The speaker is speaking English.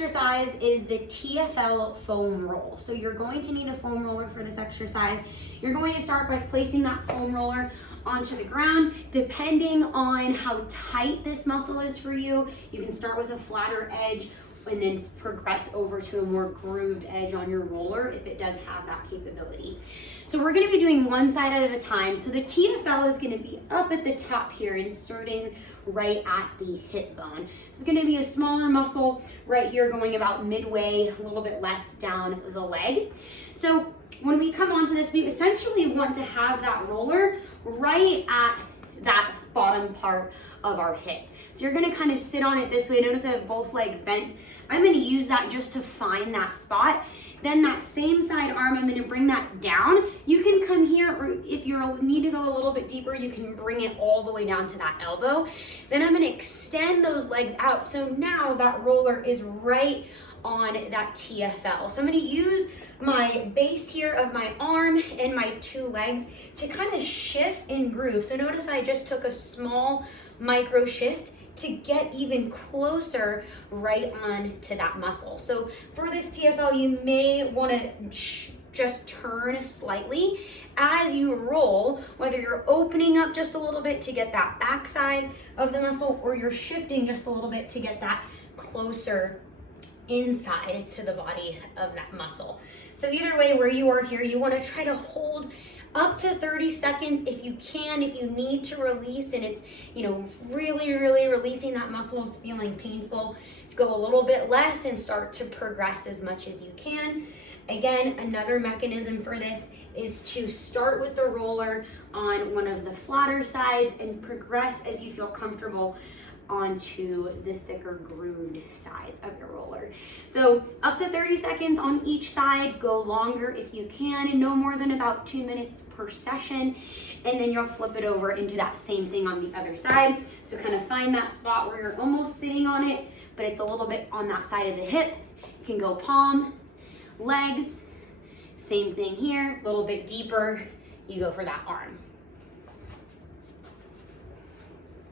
exercise is the TFL Foam Roll. So you're going to need a foam roller for this exercise. You're going to start by placing that foam roller onto the ground. Depending on how tight this muscle is for you, you can start with a flatter edge and then progress over to a more grooved edge on your roller if it does have that capability. So we're going to be doing one side at a time. So the TFL is going to be up at the top here, inserting right at the hip bone. This is going to be a smaller muscle right here, going about midway, a little bit less down the leg. So when we come onto this, we essentially want to have that roller right at that bottom part of our hip. So you're gonna kind of sit on it this way. Notice I have both legs bent. I'm gonna use that just to find that spot. Then that same side arm, I'm gonna bring that down. You can come here, or if you need to go a little bit deeper, you can bring it all the way down to that elbow. Then I'm gonna extend those legs out. So now that roller is right on that TFL. So I'm gonna use my base here of my arm and my two legs to kind of shift and groove. So notice I just took a small micro shift to get even closer right on to that muscle. So for this TFL, you may want to just turn slightly as you roll, whether you're opening up just a little bit to get that backside of the muscle, or you're shifting just a little bit to get that closer inside to the body of that muscle. So either way, where you are here, you want to try to hold up to 30 seconds if you can. If you need to release and it's, really releasing that muscle is feeling painful, go a little bit less and start to progress as much as you can. Again, another mechanism for this is to start with the roller on one of the flatter sides and progress as you feel comfortable onto the thicker grooved sides of your roller. So up to 30 seconds on each side, go longer if you can, and no more than about 2 minutes per session. And then you'll flip it over and do that same thing on the other side. So kind of find that spot where you're almost sitting on it, but it's a little bit on that side of the hip. You can go palm, legs, same thing here, a little bit deeper, you go for that arm.